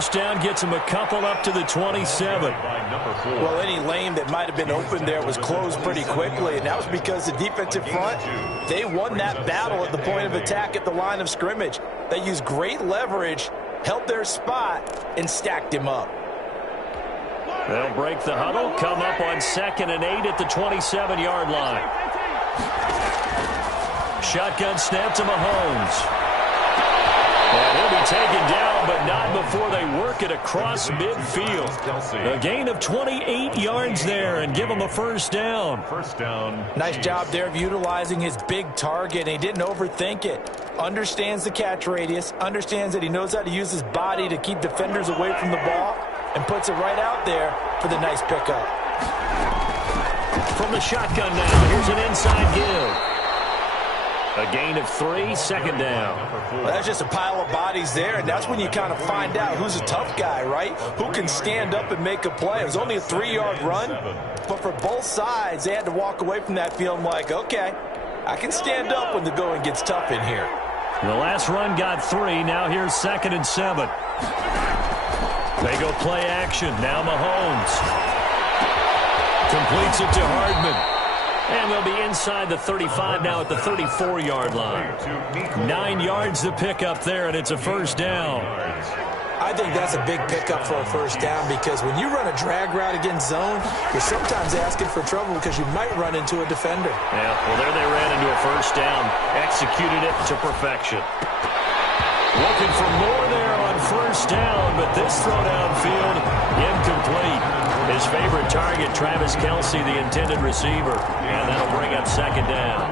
first down gets him a couple up to the 27. Well, any lane that might have been open there was closed pretty quickly, and that was because the defensive front, they won that battle at the point of attack at the line of scrimmage. They used great leverage, held their spot, and stacked him up. They'll break the huddle, come up on 2nd and 8 at the 27-yard line. Shotgun snap to Mahomes. And he'll be taken down, but not before they work it across midfield. A gain of 28 yards there and give him a first down. Nice job there of utilizing his big target. He didn't overthink it. Understands the catch radius, understands that he knows how to use his body to keep defenders away from the ball, and puts it right out there for the nice pickup. From the shotgun now, here's an inside give. A gain of 3, 2nd down. Well, that's just a pile of bodies there, and that's when you kind of find out who's a tough guy, right? Who can stand up and make a play. It was only a 3-yard run, but for both sides, they had to walk away from that feeling like, okay, I can stand up when the going gets tough in here. The last run got 3. Now here's 2nd and 7. They go play action. Now Mahomes completes it to Hardman. And they'll be inside the 35 now at the 34-yard line. 9 yards to pick up there, and it's a first down. I think that's a big pickup for a first down because when you run a drag route against zone, you're sometimes asking for trouble because you might run into a defender. Yeah, well, there they ran into a first down. Executed it to perfection. Looking for more there on first down, but this throw downfield, incomplete. His favorite target, Travis Kelce, the intended receiver. And that'll bring up 2nd down.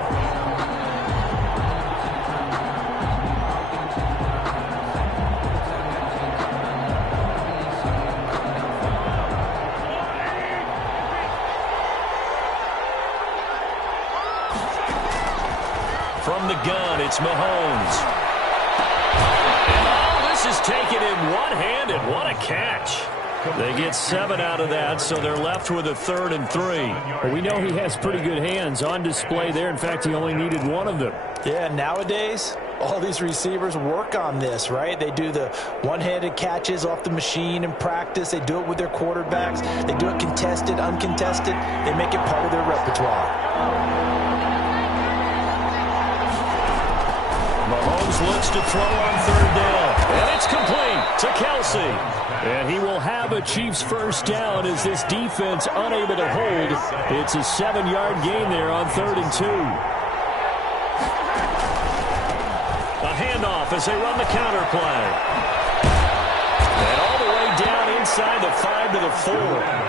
From the gun, it's Mahomes. And this is taken in one-handed. What a catch. They get 7 out of that, so they're left with a 3rd and 3. Well, we know he has pretty good hands on display there. In fact, he only needed one of them. Yeah, nowadays, all these receivers work on this, right? They do the one-handed catches off the machine in practice. They do it with their quarterbacks. They do it contested, uncontested. They make it part of their repertoire. Mahomes looks to throw on 3rd down. And it's complete to Kelce. And he will have a Chiefs first down as this defense unable to hold. It's a 7-yard gain there on 3rd and 2. A handoff as they run the counter play. And all the way down inside the 5 to the 4.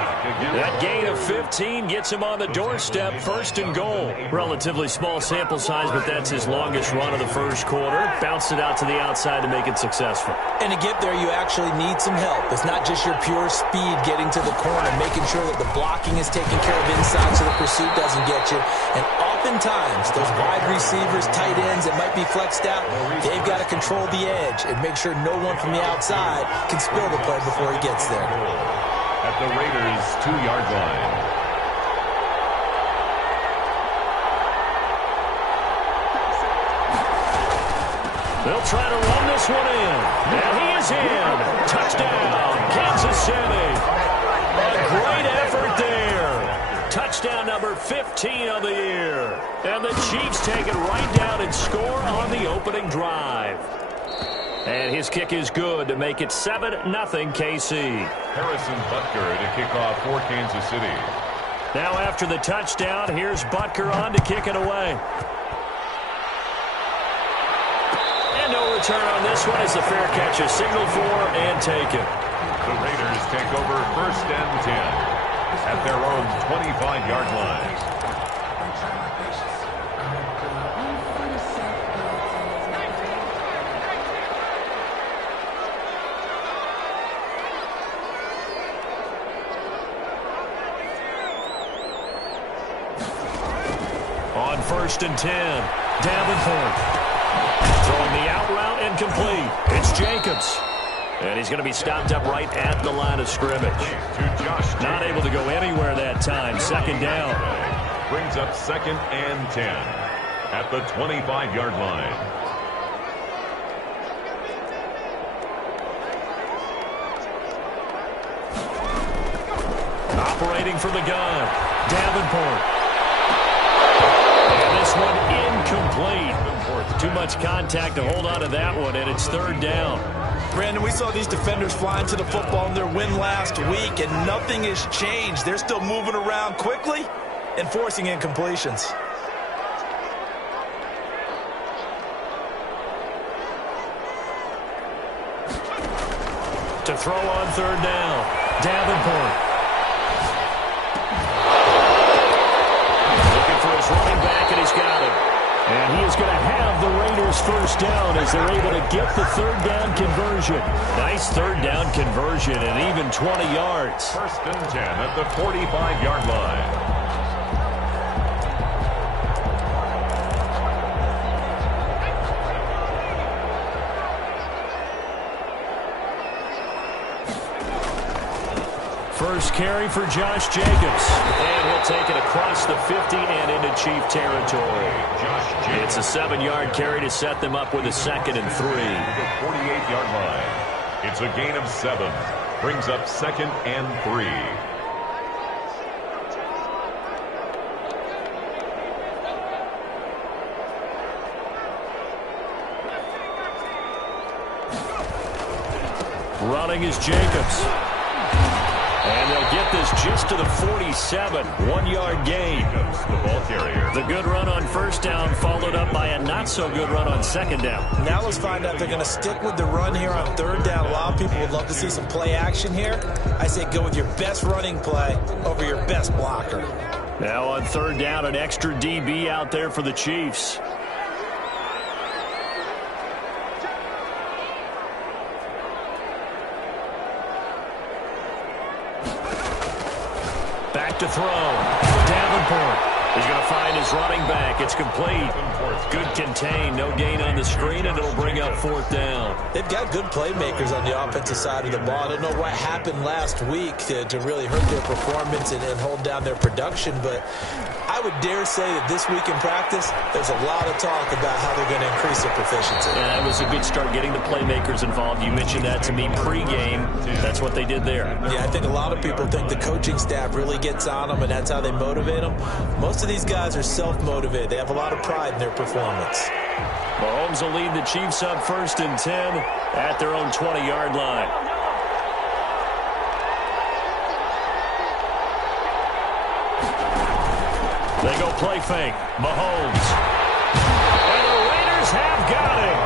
That gain of 15 gets him on the doorstep, 1st and goal. Relatively small sample size, but that's his longest run of the first quarter. Bounced it out to the outside to make it successful. And to get there, you actually need some help. It's not just your pure speed getting to the corner, making sure that the blocking is taken care of inside so the pursuit doesn't get you. And oftentimes, those wide receivers, tight ends that might be flexed out, they've got to control the edge and make sure no one from the outside can spill the play before he gets there. At the Raiders' 2-yard line. They'll try to run this one in. And he is in. Touchdown, Kansas City. A great effort there. Touchdown number 15 of the year. And the Chiefs take it right down and score on the opening drive. And his kick is good to make it 7-0 KC. Harrison Butker to kick off for Kansas City. Now after the touchdown, here's Butker on to kick it away. And no return on this one as the fair catch is signaled for and taken. The Raiders take over 1st and 10 at their own 25-yard line. On 1st and 10, Davenport throwing the out route incomplete. It's Jacobs. And he's going to be stopped up right at the line of scrimmage. Not able to go anywhere that time. 2nd down. Brings up 2nd and 10 at the 25-yard line. waiting for the gun. Davenport. And this one incomplete. Too much contact to hold on to that one, and it's third down. Brandon, we saw these defenders flying to the football in their win last week, and nothing has changed. They're still moving around quickly and forcing incompletions. To throw on third down, Davenport. Looking for his running back, and he's got him. And he is going to have the Raiders first down as they're able to get the third down conversion. Nice third down conversion and even 20 yards. First and 10 at the 45-yard line. First carry for Josh Jacobs. And he'll take it across the 50 and into Chief territory. It's a 7-yard carry to set them up with a 2nd and 3. The 48-yard line. It's a gain of 7. Brings up 2nd and 3. Running is Jacobs. And they'll get this just to the 47. 1-yard gain. The ball carrier. The good run on first down followed up by a not-so-good run on second down. Now let's find out if they're going to stick with the run here on third down. A lot of people would love to see some play action here. I say go with your best running play over your best blocker. Now on third down, an extra DB out there for the Chiefs. Back to throw. Davenport. He's going to find his running back. It's complete. Good contain. No gain on the screen, and it'll bring up 4th down. They've got good playmakers on the offensive side of the ball. I don't know what happened last week to really hurt their performance and hold down their production, but I would dare say that this week in practice, there's a lot of talk about how they're going to increase their proficiency. Yeah, that was a good start getting the playmakers involved. You mentioned that to me pregame. That's what they did there. Yeah, I think a lot of people think the coaching staff really gets on them, and that's how they motivate them. Most of these guys are self-motivated. They have a lot of pride in their performance. Mahomes will lead the Chiefs up 1st and 10 at their own 20-yard line. They go play fake. Mahomes. And the Raiders have got him.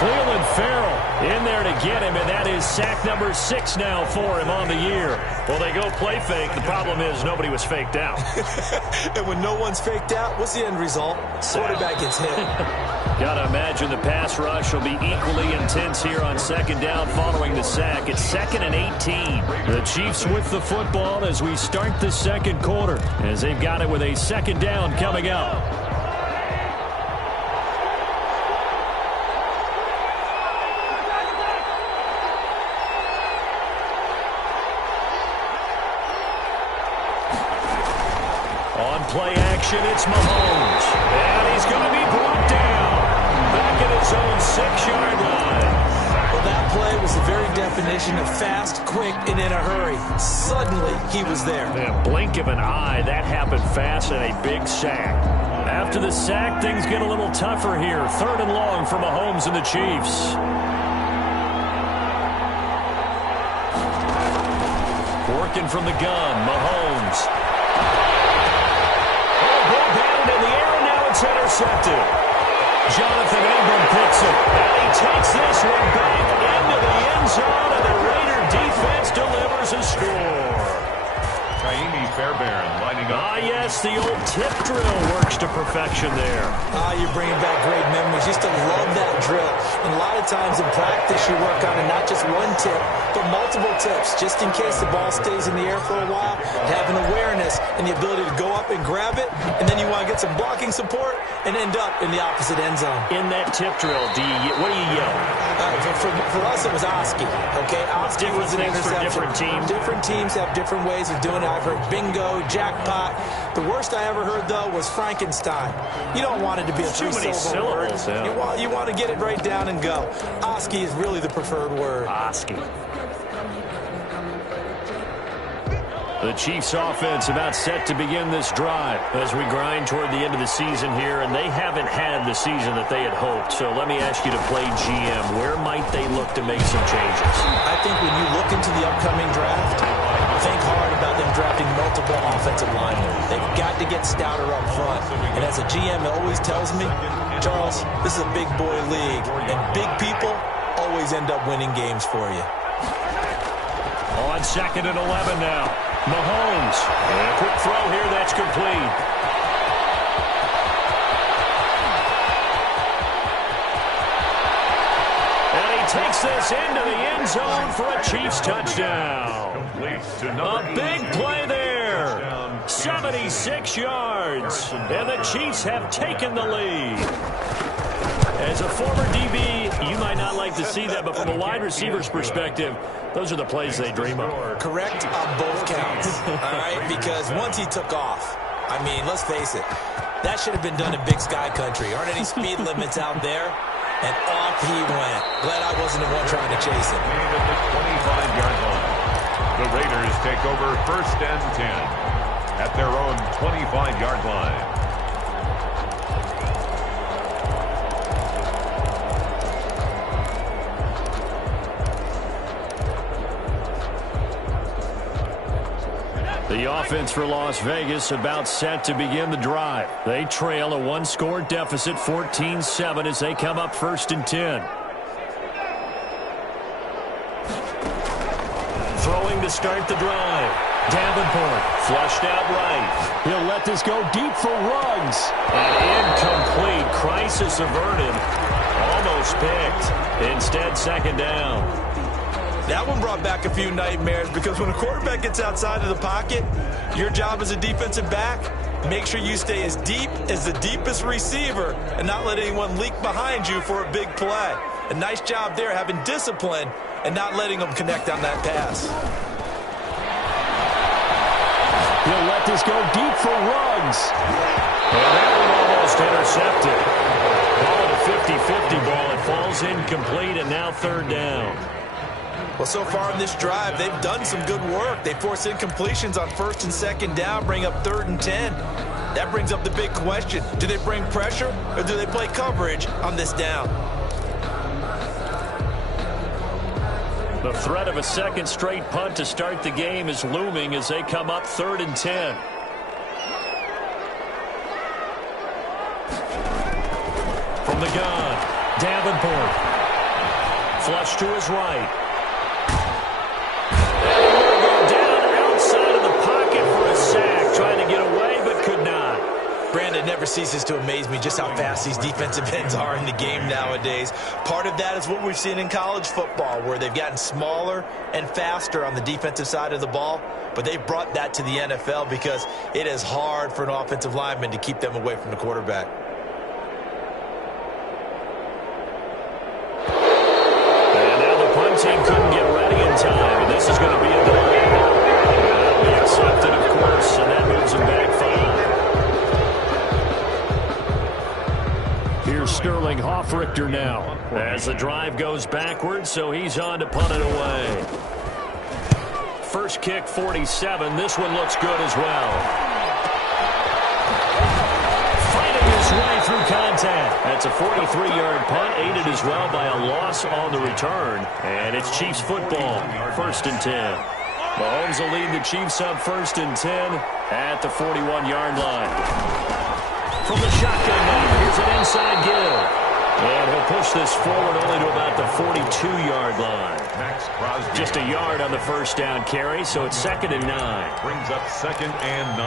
Cleveland Farrell in there to get him, and that is sack number 6 now for him on the year. Well, they go play fake. The problem is nobody was faked out. And when no one's faked out, what's the end result? Quarterback gets hit. Got to imagine the pass rush will be equally intense here on second down following the sack. It's 2nd and 18. The Chiefs with the football as we start the second quarter, as they've got it with a 2nd down coming up. On play action, it's Mahomes. And he's going to be brought down. Back at his own 6-yard line. Well, that play was the very definition of fast, quick, and in a hurry. Suddenly, he was there. In a blink of an eye, that happened fast and a big sack. After the sack, things get a little tougher here. 3rd and long for Mahomes and the Chiefs. Working from the gun, Mahomes. In the air, and now it's intercepted. Jonathan Ingram picks it, and he takes this one back into the end zone, and the Raider defense delivers a score. Kaimi Fairbairn lining up. Ah, yes, the old tip drill works to perfection there. You're bringing back great memories. Used to love that drill. And a lot of times in practice, you work on it, not just one tip, but multiple tips, just in case the ball stays in the air for a while. Having awareness and the ability to go up and grab it, and then you want to get some blocking support and end up in the opposite end zone. In that tip drill, what do you yell? For us, it was Oski. Okay, Oski was an interception. Different teams. Different teams have different ways of doing it. I've heard bingo, jackpot. The worst I ever heard, though, was Frankenstein. You don't want it to be a three-syllable word. Yeah. You want to get it right down and go. Oski is really the preferred word. Oski. The Chiefs offense about set to begin this drive as we grind toward the end of the season here, and they haven't had the season that they had hoped. So let me ask you to play GM. Where might they look to make some changes? I think when you look into the upcoming draft, think hard about them drafting multiple offensive linemen. They've got to get stouter up front. And as a GM, it always tells me, Charles, this is a big boy league, and big people always end up winning games for you. On 2nd and 11 now. Mahomes. And a quick throw here. That's complete. And he takes this into the end zone for a Chiefs touchdown. A big play there. 76 yards. And the Chiefs have taken the lead. As a former DB, you might not like to see that, but from a wide receiver's perspective, those are the plays they dream of. Correct on both counts, all right? Because once he took off, I mean, let's face it, that should have been done in Big Sky Country. Aren't any speed limits out there? And off he went. Glad I wasn't the one trying to chase him. At the 25-yard line. The Raiders take over 1st and 10 at their own 25-yard line. The offense for Las Vegas about set to begin the drive. They trail a one-score deficit, 14-7, as they come up 1st and 10. Throwing to start the drive. Davenport flushed out right. He'll let this go deep for Ruggs. And incomplete. Crisis averted. Almost picked. Instead, 2nd down. That one brought back a few nightmares because when a quarterback gets outside of the pocket, your job as a defensive back, make sure you stay as deep as the deepest receiver and not let anyone leak behind you for a big play. A nice job there having discipline and not letting them connect on that pass. He'll let this go deep for Ruggs. And that one almost intercepted. Call it a 50-50 ball. It falls incomplete, and now 3rd down. Well, so far in this drive, they've done some good work. They force incompletions on 1st and 2nd down, bring up 3rd and 10. That brings up the big question. Do they bring pressure or do they play coverage on this down? The threat of a 2nd straight punt to start the game is looming as they come up 3rd and 10. From the gun, Davenport. Flush to his right. Trying to get away, but could not. Brandon, never ceases to amaze me just how fast these defensive ends are in the game nowadays. Part of that is what we've seen in college football, where they've gotten smaller and faster on the defensive side of the ball, but they've brought that to the NFL because it is hard for an offensive lineman to keep them away from the quarterback. And now the punt team couldn't get ready in time, and this is going to be a delay. That'll be accepted, of course, and that moves him back 5. Here's Sterling Hoffrichter now as the drive goes backwards, so he's on to punt it away. First kick, 47. This one looks good as well. Fighting his way through contact. That's a 43-yard punt, aided as well by a loss on the return. And it's Chiefs football, 1st and 10. Mahomes will lead the Chiefs up 1st and 10 at the 41-yard line. From the shotgun now, here's an inside give. And he'll push this forward only to about the 42-yard line. Just a yard on the 1st down carry, so it's 2nd and 9. Brings up 2nd and 9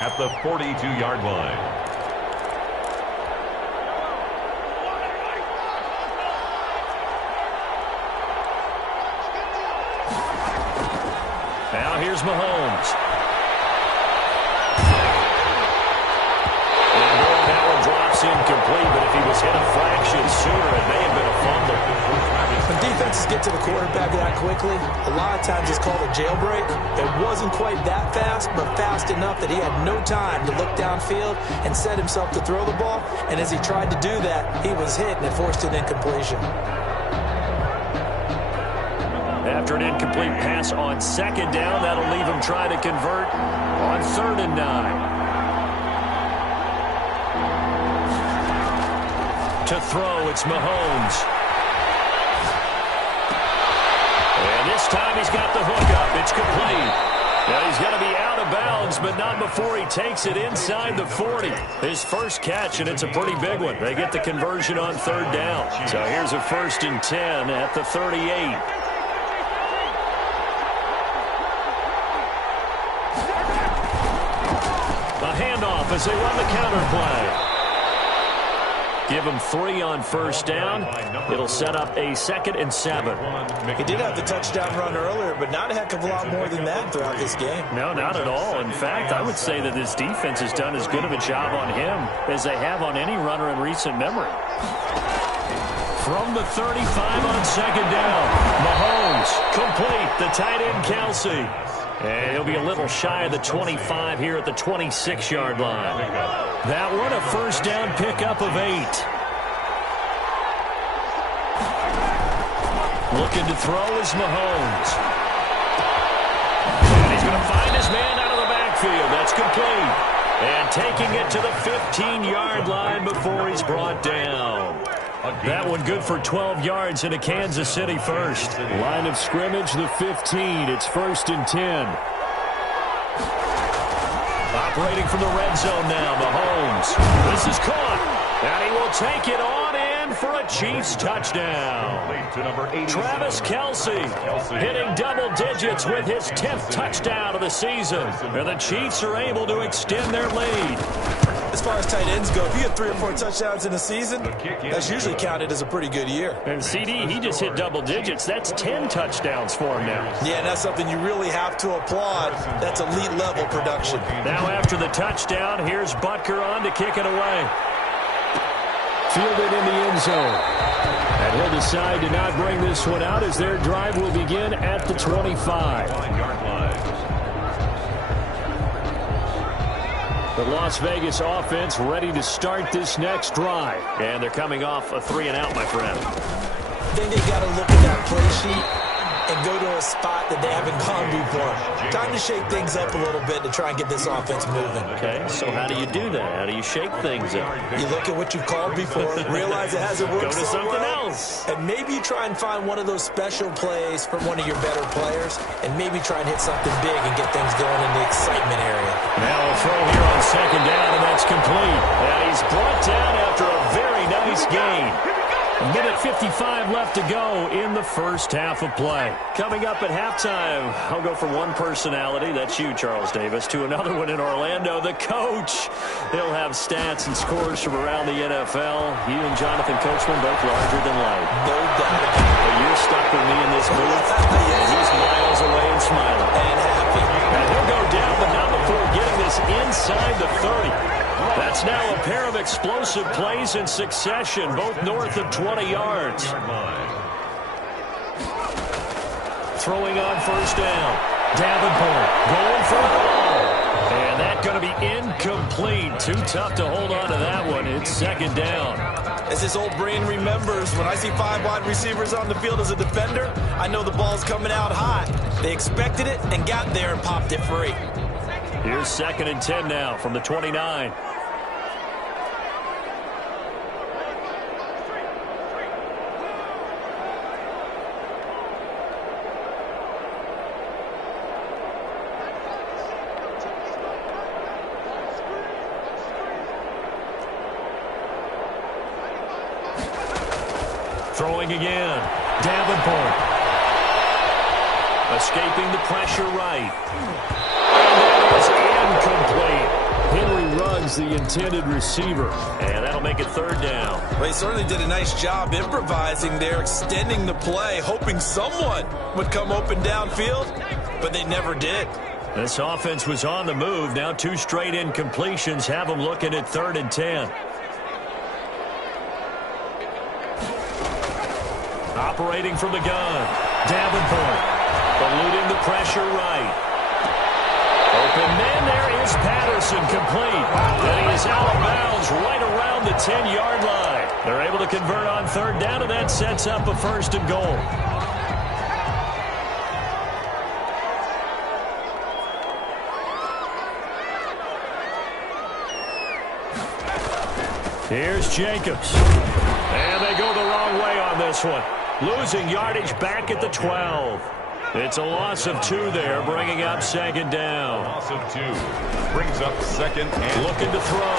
at the 42-yard line. Now here's Mahomes. And Gordon Howard drops incomplete, but if he was hit a fraction sooner, it may have been a fumble. When defenses get to the quarterback that quickly, a lot of times it's called a jailbreak. It wasn't quite that fast, but fast enough that he had no time to look downfield and set himself to throw the ball. And as he tried to do that, he was hit and it forced an incompletion. After an incomplete pass on second down, that'll leave him trying to convert on 3rd and 9. To throw, it's Mahomes. And this time he's got the hookup. It's complete. Now he's going to be out of bounds, but not before he takes it inside the 40. His first catch, and it's a pretty big one. They get the conversion on 3rd down. So here's a 1st and 10 at the 38. A handoff as they run the counter play. Give him 3 on 1st down. It'll set up a 2nd and 7. He did have the touchdown run earlier, but not a heck of a lot more than that throughout this game. No, not at all. In fact, I would say that this defense has done as good of a job on him as they have on any runner in recent memory. From the 35 on 2nd down, Mahomes complete, the tight end Kelce. And he'll be a little shy of the 25 here at the 26-yard line. That one a 1st down pickup of 8. Looking to throw is Mahomes. And he's going to find his man out of the backfield. That's complete. And taking it to the 15-yard line before he's brought down. That one good for 12 yards into Kansas City first. Line of scrimmage, the 15. It's 1st and 10. Operating from the red zone now, Mahomes. This is caught. And he will take it on in for a Chiefs touchdown. Travis Kelce hitting double digits with his 10th touchdown of the season. And the Chiefs are able to extend their lead. As far as tight ends go, if you get 3 or 4 touchdowns in a season, that's usually counted as a pretty good year. And CD, he just hit double digits. That's 10 touchdowns for him now. Yeah, and that's something you really have to applaud. That's elite level production. Now after the touchdown, here's Butker on to kick it away. Fielded in the end zone. And he'll decide to not bring this one out as their drive will begin at the 25. The Las Vegas offense ready to start this next drive. And they're coming off a 3-and-out, my friend. I think they got to look at that play sheet and go to a spot that they haven't gone before. Time to shake things up a little bit to try and get this offense moving. Okay, so how do you do that? How do you shake things up? You look at what you've called before, realize it hasn't worked. Go to something else. And maybe you try and find one of those special plays from one of your better players, and maybe try and hit something big and get things going in the excitement area. Now a throw here on 2nd down, and that's complete. And he's brought down after a very nice gain. A minute 55 left to go in the first half of play. Coming up at halftime, I'll go from one personality, that's you, Charles Davis, to another one in Orlando, the coach. He'll have stats and scores from around the NFL. You and Jonathan Coachman both larger than life. No doubt about it. But you're stuck with me in this booth, and he's miles away and smiling. And happy. And he'll go down, but not before getting this inside the 30. That's now a pair of explosive plays in succession, both north of 20 yards. Throwing on 1st down. Davenport going for the ball. And that's going to be incomplete. Too tough to hold on to that one. It's 2nd down. As his old brain remembers, when I see 5 wide receivers on the field as a defender, I know the ball's coming out hot. They expected it and got there and popped it free. Here's 2nd and 10 now from the 29. Throwing again. Davenport. Escaping the pressure right. And that is incomplete. Henry Ruggs, the intended receiver. And that'll make it 3rd down. Well, he certainly did a nice job improvising there, extending the play, hoping someone would come open downfield, but they never did. This offense was on the move. Now 2 straight incompletions have them looking at 3rd and 10. Operating from the gun. Davenport eluding the pressure right. Open man, there is Patterson, complete. And he is out of bounds right around the 10-yard line. They're able to convert on 3rd down, and that sets up a 1st and goal. Here's Jacobs. And they go the wrong way on this one. Losing yardage back at the 12. It's a loss of 2 there, bringing up second down. Loss of 2. Brings up second and... Looking to throw.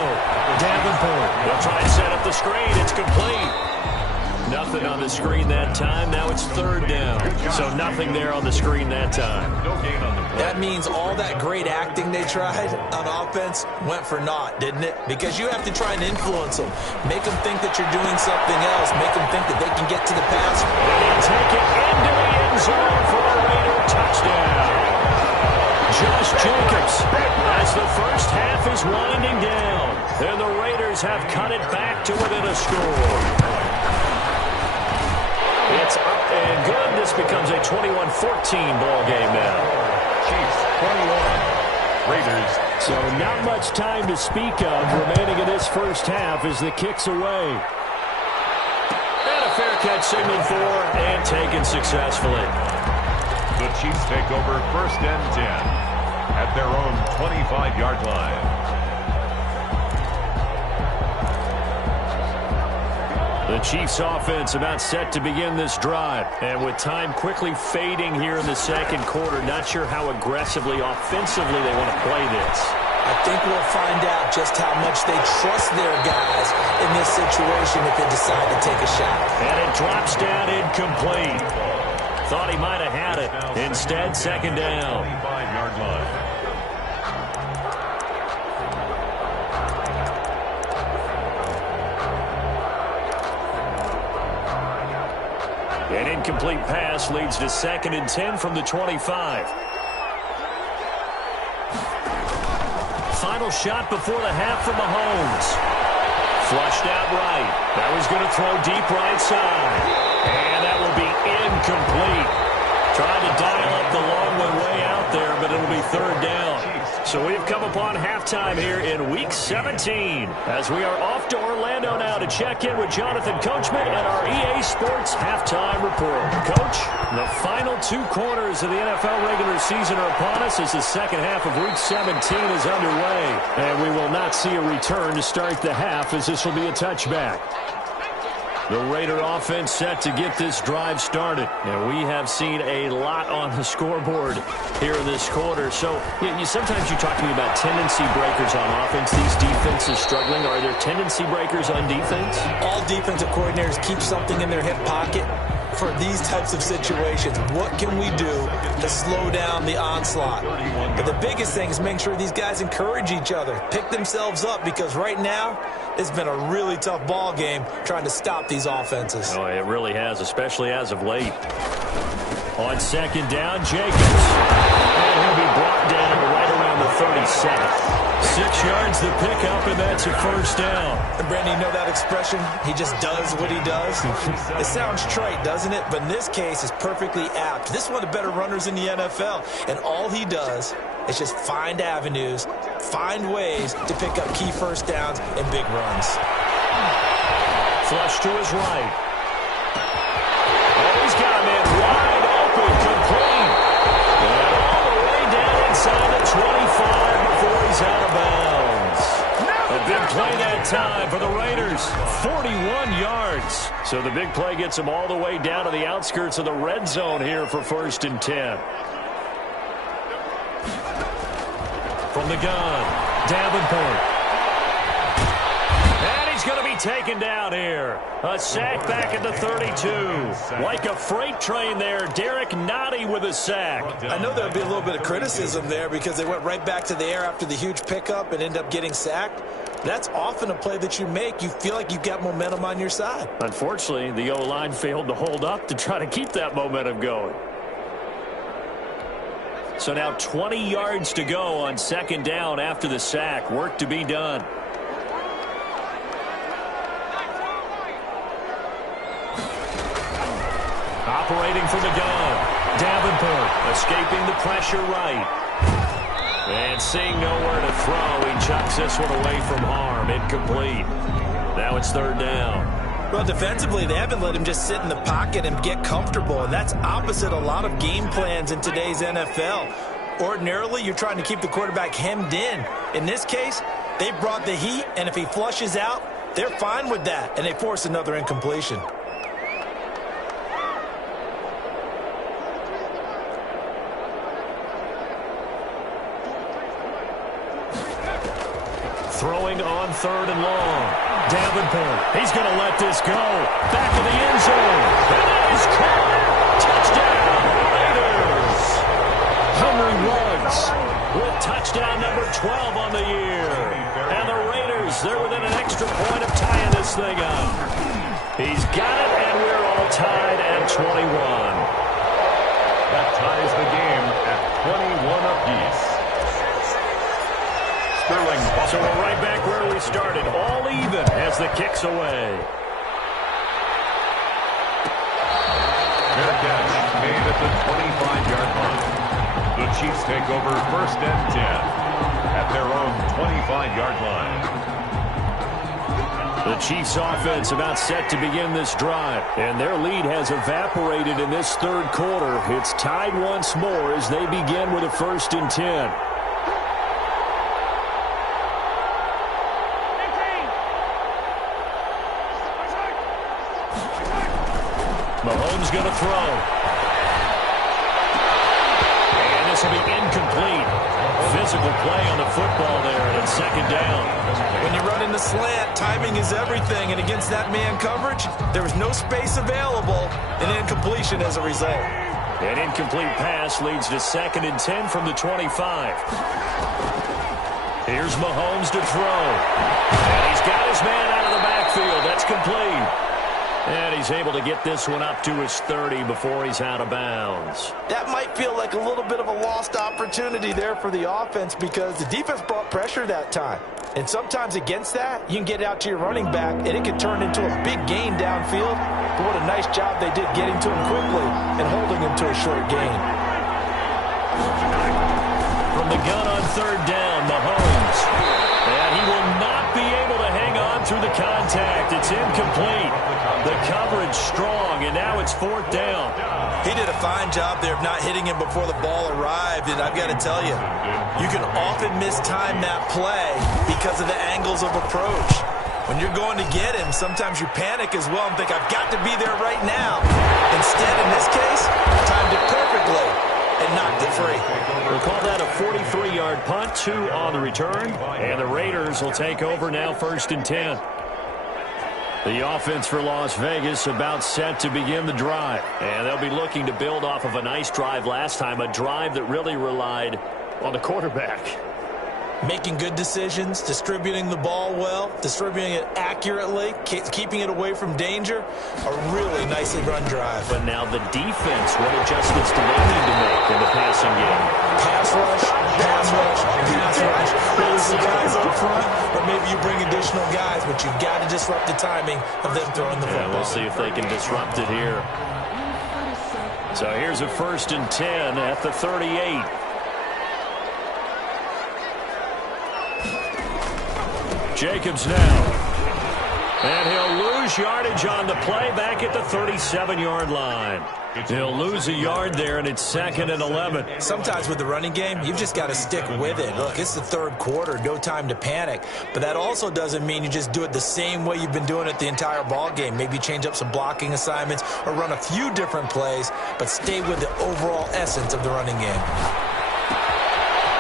Davenport. They'll try and set up the screen. It's complete. Nothing on the screen that time. Now it's third down. So nothing there on the screen that time. No gain on the play. That means all that great acting they tried on offense went for naught, didn't it? Because you have to try and influence them. Make them think that you're doing something else. Make them think that they can get to the pass. And take it into the end zone for a Raider touchdown. Josh Jacobs as the first half is winding down. And the Raiders have cut it back to within a score. It's up and good. This becomes a 21-14 ball game now. Chiefs 21. Raiders. So not much time to speak of remaining in this first half as the kick's away. And a fair catch signaled for and taken successfully. The Chiefs take over first and 10 at their own 25-yard line. The Chiefs offense about set to begin this drive. And with time quickly fading here in the second quarter, not sure how aggressively, offensively they want to play this. I think we'll find out just how much they trust their guys in this situation if they decide to take a shot. And it drops down incomplete. Thought he might have had it. Instead, second down. 25-yard line. An incomplete pass leads to second and 10 from the 25. Final shot before the half from Mahomes. Flushed out right. That was going to throw deep right side. And that will be incomplete. Trying to dial up the long way out there, but it'll be third down. So we've come upon halftime here in Week 17 as we are off to Orlando now to check in with Jonathan Coachman and our EA Sports Halftime Report. Coach, the final 2 quarters of the NFL regular season are upon us as the second half of Week 17 is underway. And we will not see a return to start the half as this will be a touchback. The Raider offense set to get this drive started. And we have seen a lot on the scoreboard here in this quarter. So sometimes you talk to me about tendency breakers on offense. These defenses struggling. Are there tendency breakers on defense? All defensive coordinators keep something in their hip pocket for these types of situations. What can we do to slow down the onslaught? But the biggest thing is making sure these guys encourage each other, pick themselves up, because right now it's been a really tough ball game trying to stop these offenses. Oh, it really has, especially as of late. On second down, Jacobs. And he'll be brought down right around the 37. 6 yards the pickup, and that's a first down. And Brandon, you know that expression? He just does what he does. It sounds trite, doesn't it? But in this case, it's perfectly apt. This is one of the better runners in the NFL. And all he does is just find avenues, find ways to pick up key first downs and big runs. Flush to his right. Oh, he's got a man wide open, complete. And all the way down inside the 25 before he's out of bounds. A big play that time for the Raiders. 41 yards. So the big play gets him all the way down to the outskirts of the red zone here for first and 10. From the gun, Davenport. And he's going to be taken down here. A sack back at the 32. Like a freight train there, Derek Nottie with a sack. I know there'll be a little bit of criticism there because they went right back to the air after the huge pickup and ended up getting sacked. That's often a play that you make. You feel like you've got momentum on your side. Unfortunately, the O-line failed to hold up to try to keep that momentum going. So now 20 yards to go on second down after the sack. Work to be done. Operating from the gun, Davenport escaping the pressure right. And seeing nowhere to throw, he chucks this one away from harm. Incomplete. Now it's third down. Well, defensively, they haven't let him just sit in the pocket and get comfortable, and that's opposite a lot of game plans in today's NFL. Ordinarily, you're trying to keep the quarterback hemmed in. In this case, they brought the heat, and if he flushes out, they're fine with that, and they force another incompletion. Throwing on 3rd and long. Davenport, he's going to let this go. Back in the end zone. And it is caught. Touchdown, Raiders. Henry Ruggs with touchdown number 12 on the year. And the Raiders, they're within an extra point of tying this thing up. He's got it, and we're all tied at 21. That ties the game at 21 apiece. So we're right back where we started, all even as the kick's away. Fair catch made at the 25-yard line. The Chiefs take over 1st and 10 at their own 25-yard line. The Chiefs offense about set to begin this drive, and their lead has evaporated in this 3rd quarter. It's tied once more as they begin with a 1st and 10. Mahomes going to throw. And this will be incomplete. Physical play on the football there, and it's 2nd down. When you run in the slant, timing is everything, and against that man coverage, there was no space available, and incompletion as a result. An incomplete pass leads to 2nd and 10 from the 25. Here's Mahomes to throw. And he's got his man out of the backfield. That's complete. And he's able to get this one up to his 30 before he's out of bounds. That might feel like a little bit of a lost opportunity there for the offense because the defense brought pressure that time. And sometimes against that, you can get out to your running back, and it can turn into a big gain downfield. But what a nice job they did getting to him quickly and holding him to a short gain. From the gun on 3rd down, Mahomes. And he will not be able to hang on through the contact. It's incomplete. The coverage strong, and now it's 4th down. He did a fine job there of not hitting him before the ball arrived, and I've got to tell you, you can often mistime that play because of the angles of approach. When you're going to get him, sometimes you panic as well and think, I've got to be there right now. Instead, in this case, timed it perfectly and knocked it free. We'll call that a 43-yard punt, 2 on the return, and the Raiders will take over now 1st and 10. The offense for Las Vegas about set to begin the drive. And they'll be looking to build off of a nice drive last time, a drive that really relied on the quarterback. Making good decisions, distributing the ball well, distributing it accurately, keeping it away from danger. A really nicely run drive. But now the defense, what adjustments do they need to make in the passing game? Pass rush, pass rush, pass rush. Maybe some guys up front, or maybe you bring additional guys, but you've got to disrupt the timing of them throwing the football. We'll see if they can disrupt it here. So here's a 1st and 10 at the 38. Jacobs now. And he'll lose yardage on the play back at the 37-yard line. He'll lose a yard there, and it's 2nd and 11. Sometimes with the running game, you've just got to stick with it. Look, it's the 3rd quarter, no time to panic. But that also doesn't mean you just do it the same way you've been doing it the entire ball game. Maybe change up some blocking assignments or run a few different plays, but stay with the overall essence of the running game.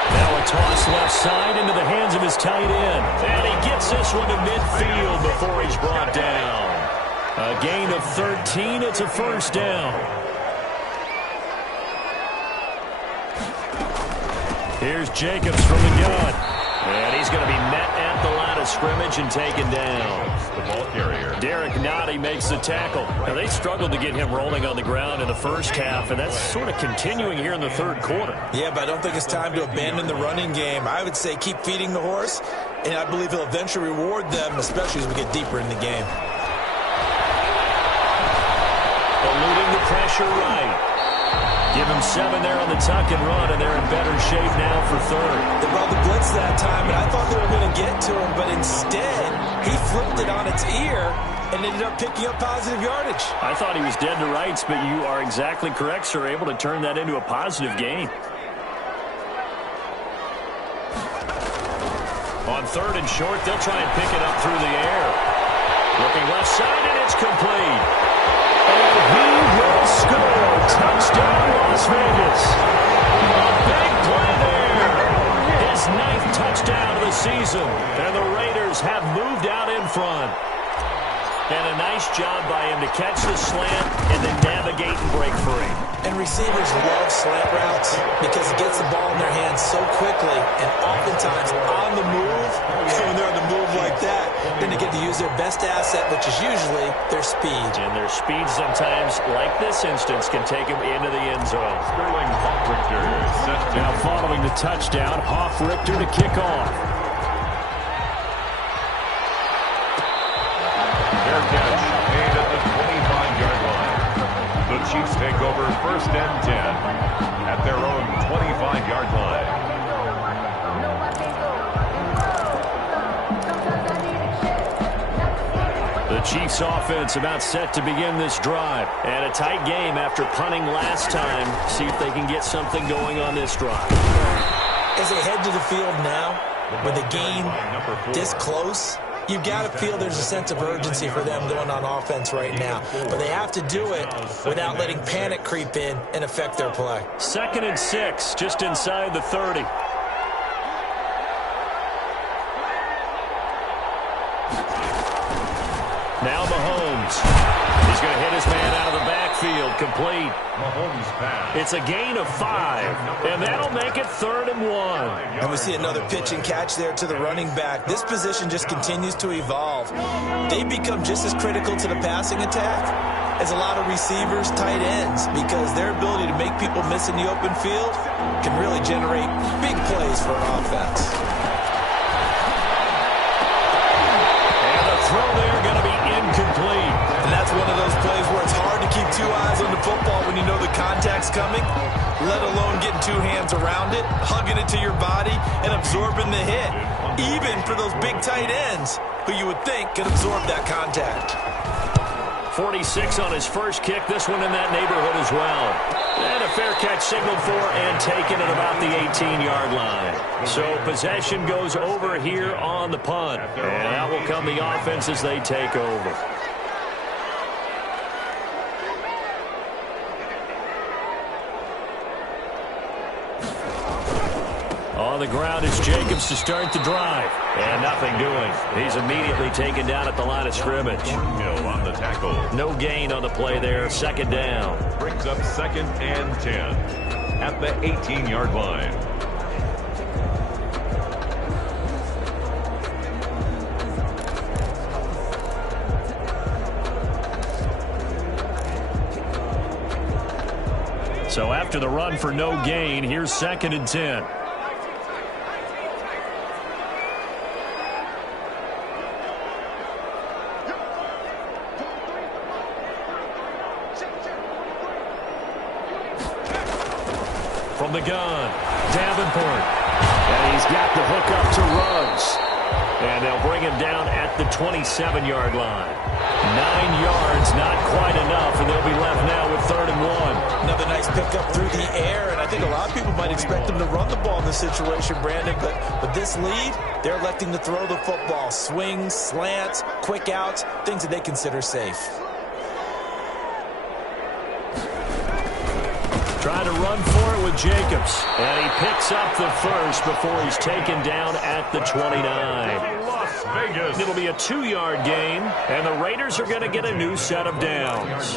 Now a toss left side into the hands of his tight end. And he gets this one to midfield before he's brought down. A gain of 13. It's a 1st down. Here's Jacobs from the gun. And he's going to be met at the line of scrimmage and taken down. The ball carrier. Derek Nottie makes the tackle. Now, they struggled to get him rolling on the ground in the first half, and that's sort of continuing here in the 3rd quarter. Yeah, but I don't think it's time to abandon the running game. I would say keep feeding the horse, and I believe he'll eventually reward them, especially as we get deeper in the game. Eluding the pressure right. Give him 7 there on the tuck and run, and they're in better shape now for 3rd. They brought the blitz that time, and I thought they were going to get to him, but instead, he flipped it on its ear and ended up picking up positive yardage. I thought he was dead to rights, but you are exactly correct, sir, able to turn that into a positive gain. On 3rd and short, they'll try and pick it up through the air. Looking left side, and it's complete. And he will score. Touchdown, Las Vegas. A big play there. His 9th touchdown of the season. And the Raiders have moved out in front. And a nice job by him to catch the slant and then navigate and break free. And receivers love slant routes because it gets the ball in their hands so quickly and oftentimes on the move. When they're on the move like that, then they get to use their best asset, which is usually their speed. And their speed sometimes, like this instance, can take them into the end zone. Sterling Hoff-Richter set to Now following the touchdown, Hoff-Richter to kick off. Fair catch made at the 25-yard line. The Chiefs take over 1st and 10 at their own 25-yard line. The Chiefs offense about set to begin this drive. And a tight game after punting last time. See if they can get something going on this drive. As they head to the field now, with a game this close, you've got to feel there's a sense of urgency for them going on offense right now. But they have to do it without letting panic creep in and affect their play. 2nd and 6, just inside the 30. Now Mahomes. He's going to hit his man out of the backfield. Complete. Mahomes pass. It's a gain of 5, and that'll make it 3rd and 1. And we see another pitch and catch there to the running back. This position just continues to evolve. They become just as critical to the passing attack as a lot of receivers, tight ends, because their ability to make people miss in the open field can really generate big plays for an offense. And the throw there going to be incomplete. And that's one of those plays where it's hard to keep 2 eyes on the football when you know the contact's coming, let alone getting 2 hands around it, hugging it to your body, and absorbing the hit, even for those big tight ends who you would think could absorb that contact. 46 on his first kick. This one in that neighborhood as well. And a fair catch signaled for and taken at about the 18-yard line. So possession goes over here on the punt. And out will come the offense as they take over. On the ground is Jacobs to start the drive. And nothing doing. He's immediately taken down at the line of scrimmage. Hill on the tackle. No gain on the play there. 2nd down. Brings up 2nd and 10 at the 18-yard line. So after the run for no gain, here's 2nd and 10. From the gun, Davenport. And he's got the hook up to Ruggs. And they'll bring him down at the 27-yard line. 9 yards, not quite enough, and they'll be left now with 3rd and 1. Another nice pickup through the air, and I think a lot of people might expect them to run the ball in this situation, Brandon, but with this lead, they're electing to throw the football. Swings, slants, quick outs, things that they consider safe. Trying to run for it with Jacobs. And he picks up the first before he's taken down at the 29. Las Vegas. It'll be a 2-yard gain, and the Raiders are going to get a new set of downs.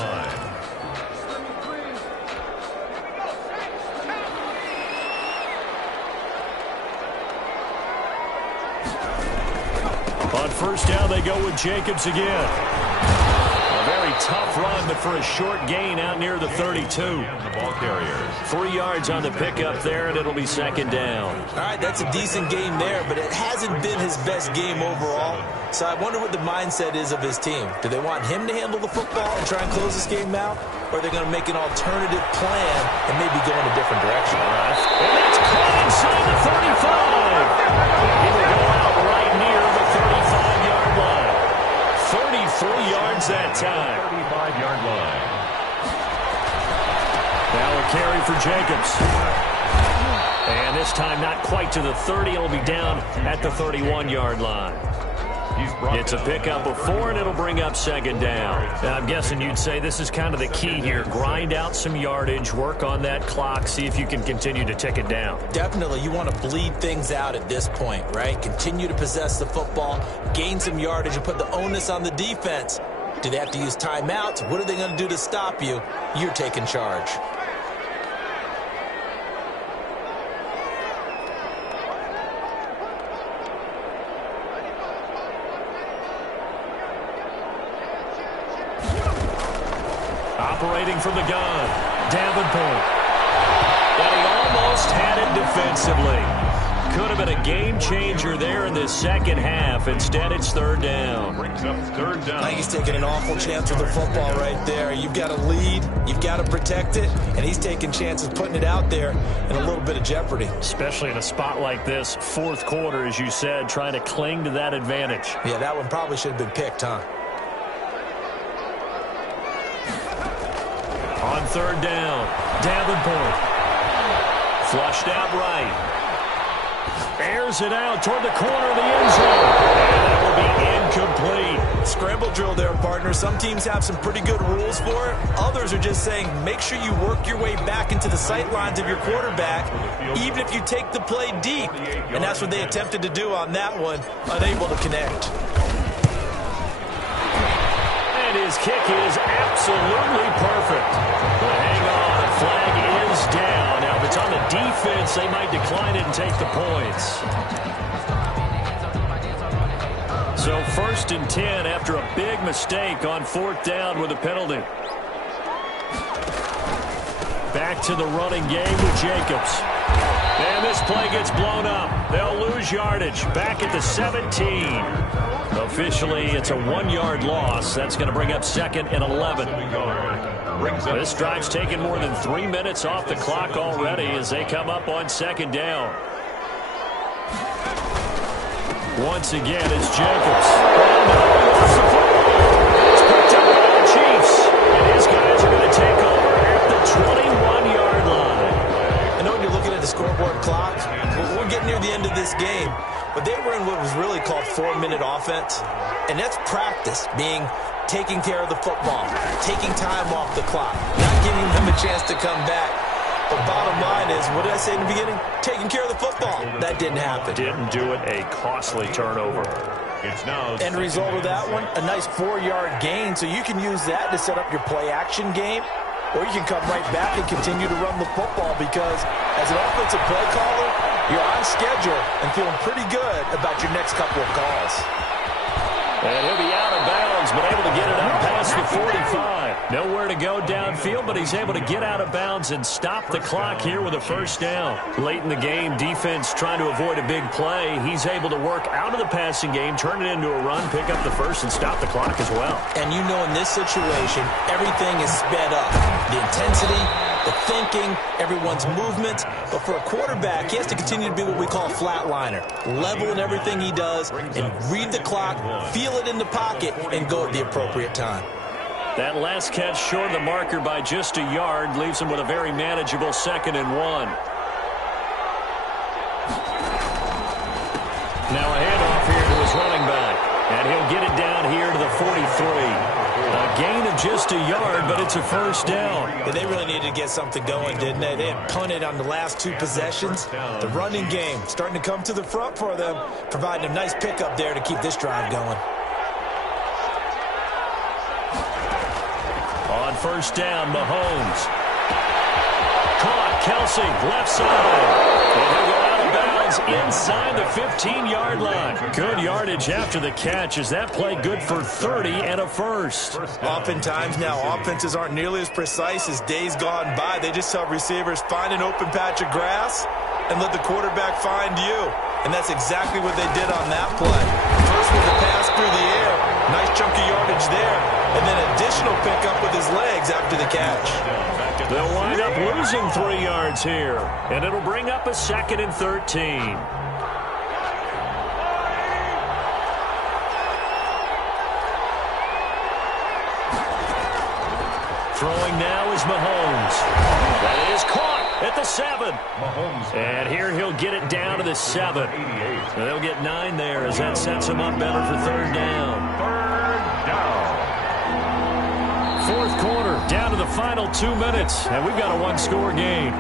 On 1st down, they go with Jacobs again. A very tough run, but for a short gain out near the 32. The ball carriers. 3 yards on the pickup there, and it'll be 2nd down. All right, that's a decent game there, but it hasn't been his best game overall. So I wonder what the mindset is of his team. Do they want him to handle the football and try and close this game out? Or are they going to make an alternative plan and maybe go in a different direction? And that's caught inside the 35. He will go out right near the 35-yard line. 33 yards that time. 35-yard line. Now a carry for Jacobs. And this time not quite to the 30. It'll be down at the 31-yard line. He's brought It's a down. pickup of 4, and it'll bring up second down. And I'm guessing you'd say this is kind of the key here. Grind out some yardage, work on that clock, see if you can continue to tick it down. Definitely, you want to bleed things out at this point, right? Continue to possess the football, gain some yardage, and put the onus on the defense. Do they have to use timeouts? What are they going to do to stop you? You're taking charge. Operating from the gun, Davenport. And he almost had it defensively. Could have been a game changer there in this second half. Instead, it's third down. Brings up third down. I think he's taking an awful chance with the football right there. You've got to lead, you've got to protect it, and he's taking chances putting it out there in a little bit of jeopardy. Especially in a spot like this, fourth quarter, as you said, trying to cling to that advantage. Yeah, that one probably should have been picked, huh? On third down, Davenport. Flushed out right. Airs it out toward the corner of the end zone. And that will be incomplete. Scramble drill there, partner. Some teams have some pretty good rules for it. Others are just saying make sure you work your way back into the sight lines of your quarterback, even if you take the play deep. And that's what they attempted to do on that one, unable to connect. And his kick is absolutely perfect. But hang on, the flag is down. Now, if it's on the defense, they might decline it and take the points. So 1st and 10 after a big mistake on 4th down with a penalty. Back to the running game with Jacobs. And this play gets blown up. They'll lose yardage. Back at the 17. Officially, it's a 1-yard loss. That's going to bring up 2nd and 11. This drive's taken more than 3 minutes off the clock already as they come up on 2nd down. Once again, it's Jacobs. It's picked up by the Chiefs. And his guys are going to take over at the 21-yard line. I know when you're looking at the scoreboard clock, we're getting near the end of this game, but they were in what was really called 4-minute offense, and that's practice, being taking care of the football, taking time off the clock, not giving them a chance to come back. But bottom line is, what did I say in the beginning? Taking care of the football. That didn't happen. Didn't do it. A costly turnover. It's now End result of that one, a nice 4-yard gain, so you can use that to set up your play-action game, or you can come right back and continue to run the football because as an offensive play caller, you're on schedule and feeling pretty good about your next couple of calls. And he'll be out of bounds, but able to get it up past the 45. Nowhere to go downfield, but he's able to get out of bounds and stop the clock here with a first down. Late in the game, defense trying to avoid a big play. He's able to work out of the passing game, turn it into a run, pick up the first, and stop the clock as well. And you know in this situation, everything is sped up. The intensity, the thinking, everyone's movement. But for a quarterback, he has to continue to be what we call a flatliner. Level in everything he does and read the clock, feel it in the pocket, and go at the appropriate time. That last catch short of the marker by just a yard leaves him with a very manageable 2nd and 1. Now a handoff here to his running back. And he'll get it down here to the 43. A gain of just a yard, but it's a first down. Yeah, they really needed to get something going, didn't they? They had punted on the last 2 possessions. The running game starting to come to the front for them, providing a nice pickup there to keep this drive going. On first down, Mahomes. Caught, Kelsey, left side. And he'll go out of bounds inside the 15-yard line. Good yardage after the catch. Is that play good for 30 and a first? Oftentimes now, offenses aren't nearly as precise as days gone by. They just have receivers find an open patch of grass and let the quarterback find you. And that's exactly what they did on that play. First with the pass through the air. Nice chunky yardage there. And then additional pickup with his legs after the catch. They'll wind up losing 3 yards here. And it'll bring up a 2nd and 13. Throwing now is Mahomes. That is caught. at the 7. And here he'll get it down to the 7. They'll get 9 there as that sets him up better for 3rd down. 3rd down. 4th quarter, down to the final 2 minutes, and we've got a 1-score game.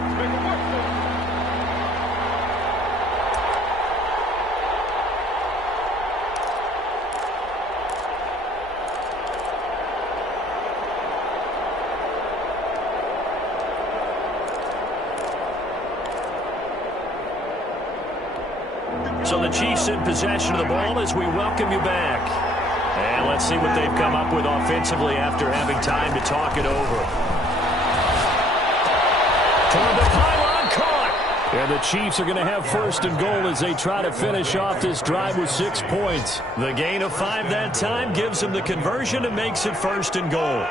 So the Chiefs in possession of the ball as we welcome you back. And let's see what they've come up with offensively after having time to talk it over. Toward the pylon, caught. And the Chiefs are going to have 1st and goal as they try to finish off this drive with 6 points. The gain of 5 that time gives them the conversion and makes it 1st and goal.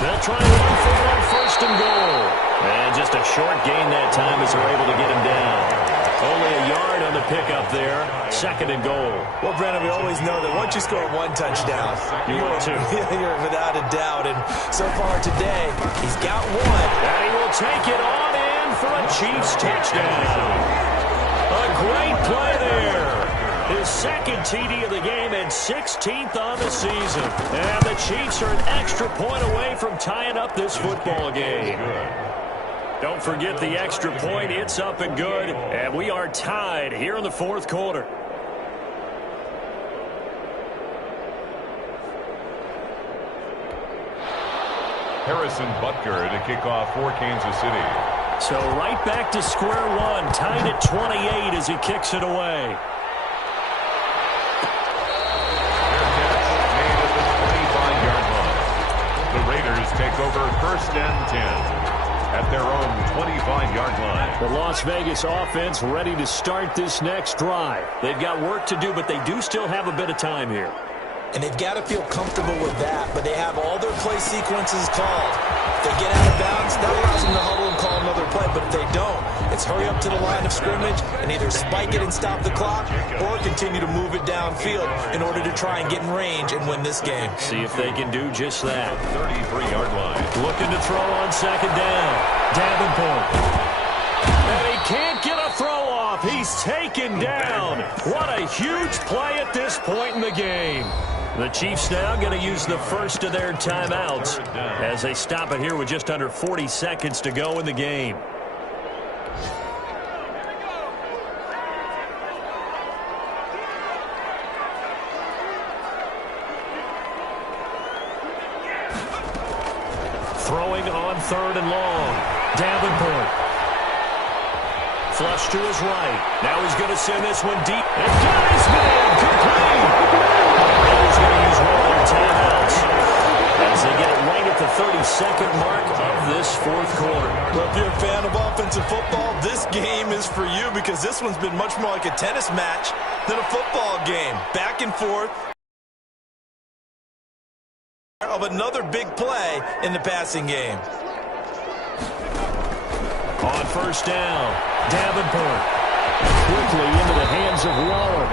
They'll try and run for it on 1st and goal. And just a short gain that time as they're able to get him down. Only a yard on the pickup there. 2nd and goal. Well, Brandon, we always know that once you score 1 touchdown, you're without a doubt. And so far today, he's got 1. And he will take it on in for a Chiefs touchdown. A great play there. His 2nd TD of the game and 16th on the season. And the Chiefs are an extra point away from tying up this football game. Don't forget the extra point. It's up and good. And we are tied here in the 4th quarter. Harrison Butker to kick off for Kansas City. So right back to square one. Tied at 28 as he kicks it away. The Raiders take over 1st and 10 at their own 25-yard line. The Las Vegas offense ready to start this next drive. They've got work to do, but they do still have a bit of time here. And they've got to feel comfortable with that, but they have all their play sequences called. If they get out of bounds, that allows them to huddle and call another play, but if they don't, it's hurry up to the line of scrimmage and either spike it and stop the clock or continue to move it downfield in order to try and get in range and win this game. See if they can do just that. 33-yard line. Looking to throw on 2nd down. Davenport. And he can't get a throw off. He's taken down. What a huge play at this point in the game. The Chiefs now going to use the 1st of their timeouts as they stop it here with just under 40 seconds to go in the game. Throwing on 3rd and long. Davenport. Flush to his right. Now he's going to send this one deep. And got his man complete. He's going to use one of their timeouts as they get it right at the 32nd mark of this 4th quarter. Well, if you're a fan of offensive football, this game is for you because this one's been much more like a tennis match than a football game. Back and forth of another big play in the passing game. On 1st down, Davenport quickly into the hands of Waller.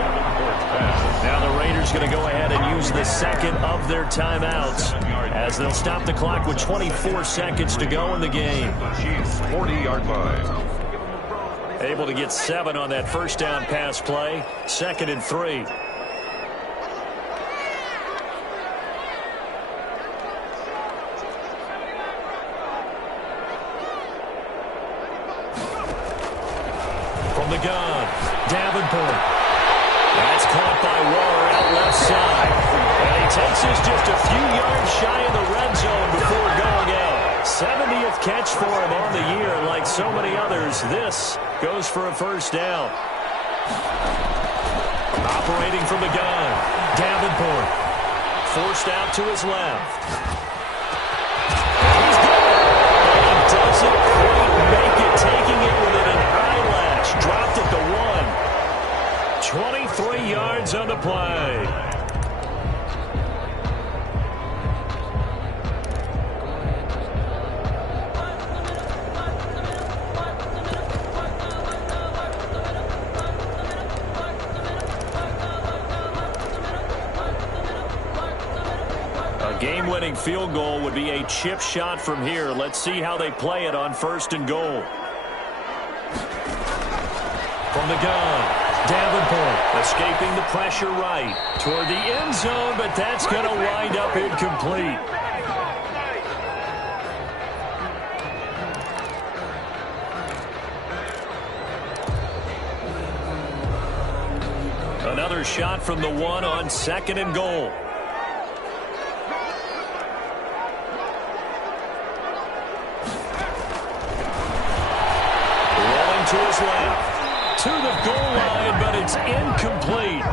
Now the Raiders going to go ahead and use the 2nd of their timeouts as they'll stop the clock with 24 seconds to go in the game. Chiefs 40-yard line. Able to get 7 on that 1st down pass play. 2nd and 3. From the gun, Davenport. That's caught by Waller out left side. And he takes us just a few yards shy of the red zone before going out. 70th catch for him on the year. Like so many others, this goes for a 1st down. Operating from the gun, Davenport. Forced out to his left. He's good. And he doesn't quite make it, taking it with an eyelash. Dropped it to 1. 23 yards on the play. game-winning field goal would be a chip shot from here. Let's see how they play it on 1st and goal. From the gun, Davenport escaping the pressure right toward the end zone, but that's going to wind up incomplete. Another shot from the 1 on 2nd and goal. Rolling to his left. To the goal line, but it's incomplete.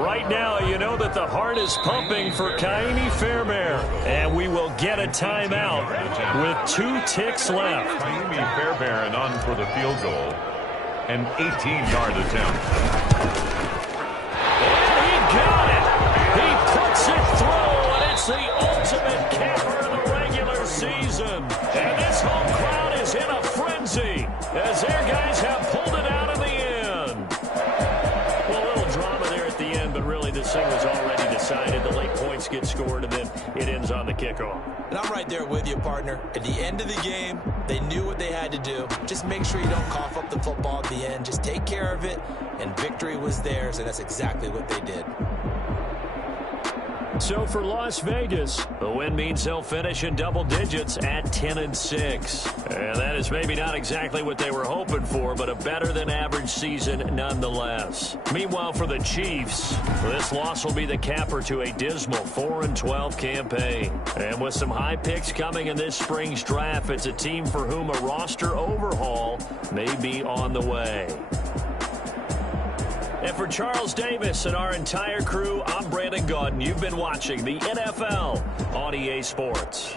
Right now, you know that the heart is pumping for Kaimi Fairbairn. And we will get a timeout with 2 ticks left. Kaimi Fairbairn on for the field goal. An 18-yard attempt. And he got it. He puts it through, and it's the ultimate capper of the regular season. And this home crowd is in a frenzy as their guys have pulled it out in the end. Well, a little drama there at the end, but really this thing was already decided. The late points get scored, and then it ends on the kickoff. And I'm right there with you, partner. At the end of the game, they knew what they had to do. Just make sure you don't cough up the football at the end. Just take care of it, and victory was theirs, and that's exactly what they did. So for Las Vegas, the win means they'll finish in double digits at 10-6. And that is maybe not exactly what they were hoping for, but a better than average season nonetheless. Meanwhile, for the Chiefs, this loss will be the capper to a dismal 4-12 campaign. And with some high picks coming in this spring's draft, it's a team for whom a roster overhaul may be on the way. And for Charles Davis and our entire crew, I'm Brandon Gaudin. You've been watching the NFL on EA Sports.